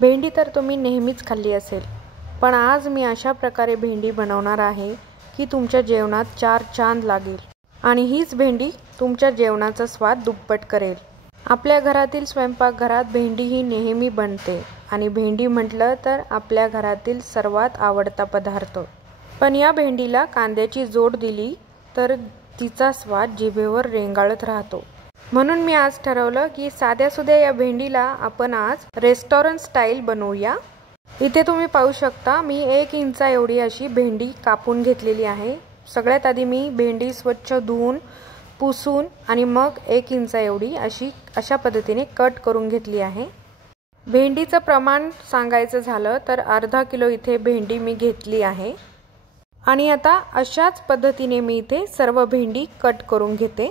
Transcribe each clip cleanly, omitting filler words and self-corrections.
भेंडी तर तुम्ही नेहमीच खाल्ली असेल, पण आज मी अशा प्रकारे भेंडी बनवणार आहे की तुमच्या जेवणात चार चांद लागेल आणि हीच भेंडी तुमच्या जेवणाचा स्वाद दुप्पट करेल। आपल्या घरातील स्वयंपाकघरात भेंडी ही नेहमी बनते आणि भेंडी म्हटलं तर आपल्या घरातील सर्वात आवडता पदार्थ। पण या भेंडीला कांद्याची जोड दिली तर तिचा स्वाद जिभेवर रेंगाळत राहतो। म्हणून मी आज ठरवलं की साध्यासुध्या या भेंडीला आपण आज रेस्टॉरंट स्टाईल बनवूया। इथे तुम्ही पाहू शकता मी 1 इंच एवढी अशी भेंडी कापून घेतलेली आहे। सगळ्यात आधी मी भेंडी स्वच्छ धुवून पुसून आणि मग 1 इंच एवढी अशा पद्धतीने कट करून घेतली आहे। भेंडीचं प्रमाण सांगायचं झालं तर अर्धा किलो इथे भेंडी मी घेतली आहे आणि आता अशाच पद्धतीने मी इथे सर्व भेंडी कट करून घेते।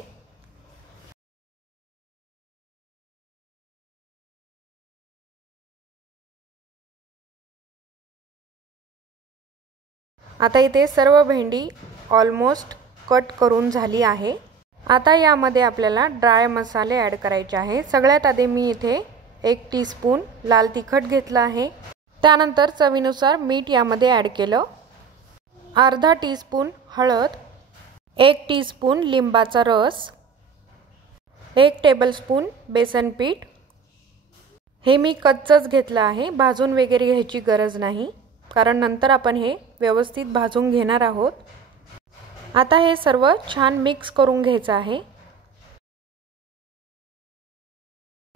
आता इथे सर्व भेंडी ऑलमोस्ट कट करून झाली आहे। आता यामध्ये आपल्याला ड्राय मसाले ॲड करायचे आहे। सगळ्यात आधी मी इथे 1 टीस्पून लाल तिखट घेतला आहे। त्यानंतर चवीनुसार मीठ यामध्ये ॲड केलं, अर्धा टीस्पून हळद, 1 टीस्पून लिंबाचा रस, 1 टेबलस्पून बेसन पीठ। हे मी कच्चंच घेतलं आहे, भाजून वगैरे घ्यायची गरज नाही कारण नंतर आपण हे व्यवस्थित भाजून घेणार आहोत। आता हे सर्व छान मिक्स करून घ्यायचं आहे।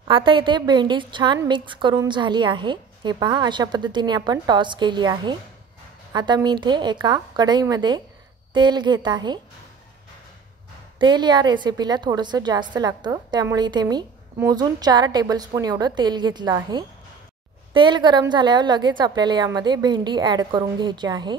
आता इथे भेंडी छान मिक्स करून झाली आहे। हे पहा अशा पद्धतीने आपण टॉस केली आहे। आता मी इथे एका कढईमध्ये तेल घेत आहे। तेल या रेसिपीला थोडंसं जास्त लागतं, त्यामुळे इथे मी मोजून 4 टेबलस्पून एवढं तेल घेतलं आहे। तेल गरम झाल्यावर लगेच आपल्याला यामध्ये भेंडी ॲड करून घ्यायची आहे।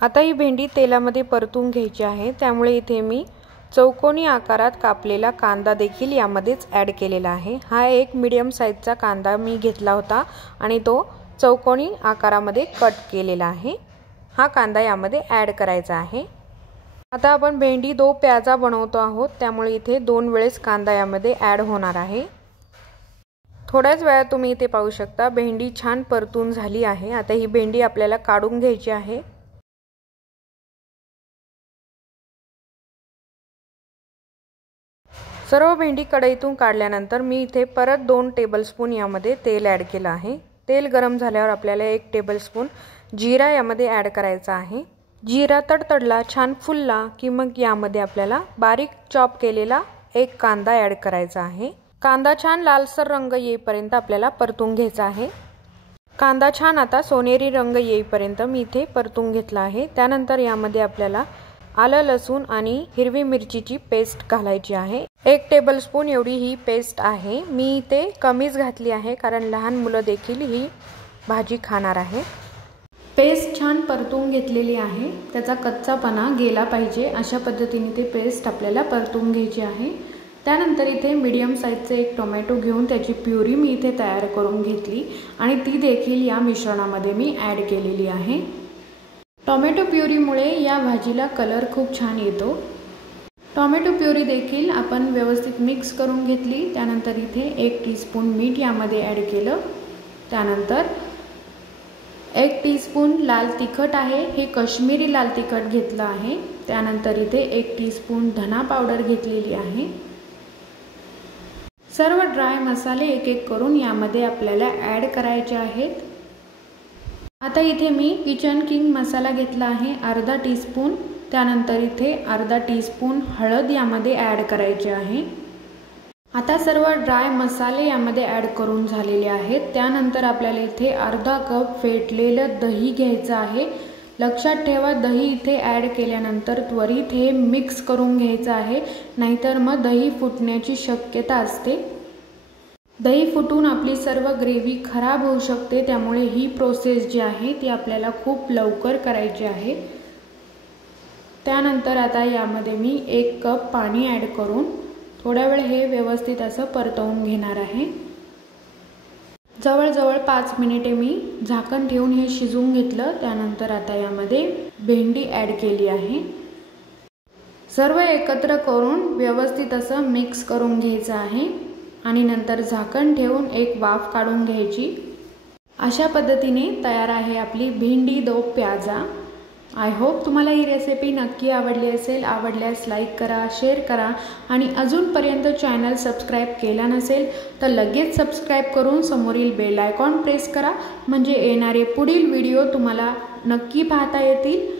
आता ही भेंडी तेलामध्ये परतून घ्यायची आहे, त्यामुळे इथे मी चौकोनी आकारात कापलेला कांदा देखील यामध्येच ॲड केलेला आहे। हा एक मीडियम साईजचा कांदा मी घेतला होता आणि तो चौकोनी आकारामध्ये कट केलेला आहे। हा कांदा यामध्ये ॲड करायचा आहे। आता आपण भेंडी 2 प्याजा बनवतो आहोत, त्यामुळे इथे 2 वेळेस कांदा यामध्ये ॲड होणार आहे। थोड्याच वेळात तुम्ही इथे पाहू शकता भेंडी छान परतून झाली आहे। आता ही भेंडी आपल्याला काढून घ्यायची आहे। सर्व भेंडी कढईतून काढल्यानंतर मी इथे परत 2 टेबलस्पून यामध्ये तेल ॲड केलं आहे। तेल गरम झाल्यावर आपल्याला 1 टेबलस्पून जिरा यामध्ये ॲड करायचा आहे। जिरा तडतडला, छान फुलला की मग यामध्ये आपल्याला बारीक चॉप केलेला 1 कांदा ॲड करायचा आहे। कांदा छान लालसर रंग येईपर्यंत आपल्याला परतून घ्यायचा आहे। कांदा छान आता सोनेरी रंग येईपर्यंत मी इथे परतून घेतला आहे। त्यानंतर यामध्ये आपल्याला आलं लसूण आणि हिरवी मिरचीची पेस्ट घालायची आहे। 1 टेबलस्पून एवढी ही पेस्ट आहे। मी इथे कमीच घातली आहे कारण लहान मुलं देखील ही भाजी खाणार आहे। पेस्ट छान परतून घेतलेली आहे, त्याचा कच्चापणा गेला पाहिजे अशा पद्धतीने ते पेस्ट आपल्याला परतून घ्यायची आहे। त्यानंतर इथे मीडियम साईजचे 1 टोमॅटो घेऊन त्याची प्युरी मी इथे तयार करून घेतली आणि ती देखील या मिश्रणामध्ये मी ॲड केलेली आहे। टोमॅटो प्युरीमुळे या भाजीला कलर खूप छान येतो। टोमॅटो प्युरी देखील आपण व्यवस्थित मिक्स करून घेतली। त्यानंतर इथे 1 टीस्पून मीठ यामध्ये ॲड केलं। त्यानंतर 1 टीस्पून लाल तिखट आहे, हे काश्मीरी लाल तिखट घेतलं आहे। त्यानंतर इथे 1 टीस्पून धना पावडर घेतलेली आहे। सर्व ड्राय मसाले एक एक करून यामध्ये आपल्याला ॲड करायचे आहेत। आता इथे मी किचन किंग मसाला घेतला आहे अर्धा टीस्पून। त्यानंतर इथे अर्धा टीस्पून हळद यामध्ये ॲड करायचे आहे। आता सर्व ड्राय मसाले यामध्ये ॲड करून झालेले आहेत। त्यानंतर आपल्याला इथे अर्धा कप फेटलेलं दही घ्यायचं आहे। लक्षात ठेवा दही इथे ॲड केल्यानंतर त्वरित हे मिक्स करून घ्यायचं आहे, नाहीतर मग दही फुटण्याची शक्यता असते। दही फुटून आपली सर्व ग्रेव्ही खराब होऊ शकते, त्यामुळे ही प्रोसेस जी आहे ती आपल्याला खूप लवकर करायची आहे। त्यानंतर आता यामध्ये मी 1 कप पाणी ॲड करून थोड्या वेळ हे व्यवस्थित असं परतवून घेणार आहे। जवळजवळ 5 मिनिटे मी झाकण ठेवून हे शिजवून घेतलं। त्यानंतर आता यामध्ये भेंडी ॲड केली आहे। सर्व एकत्र करून व्यवस्थित असं मिक्स करून घ्यायचं आहे आणि नंतर झाकण ठेवून एक वाफ काढून घ्यायची। अशा पद्धतीने तयार आहे आपली भेंडी दो प्याज़ा। आय होप तुम्हाला ही रेसिपी नक्की आवडली असेल। आवडल्यास लाईक करा, शेअर करा आणि अजूनपर्यंत चॅनल सबस्क्राईब केला नसेल तर लगेच सबस्क्राईब करून समोरील बेल आयकॉन प्रेस करा, म्हणजे येणारे पुढील व्हिडिओ तुम्हाला नक्की पाहता येतील।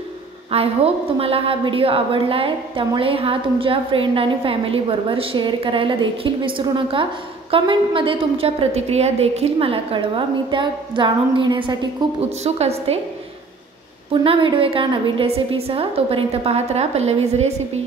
आय होप तुम्हाला हा व्हिडिओ आवडला आहे, त्यामुळे हा तुमच्या फ्रेंड आणि फॅमिलीबरोबर शेअर करायला देखील विसरू नका। कमेंटमध्ये तुमच्या प्रतिक्रिया देखील मला कळवा, मी त्या जाणून घेण्यासाठी खूप उत्सुक असते। पुन्हा भेटू एका नवीन रेसिपीसह, तोपर्यंत पाहत राहा पल्लवीज रेसिपी।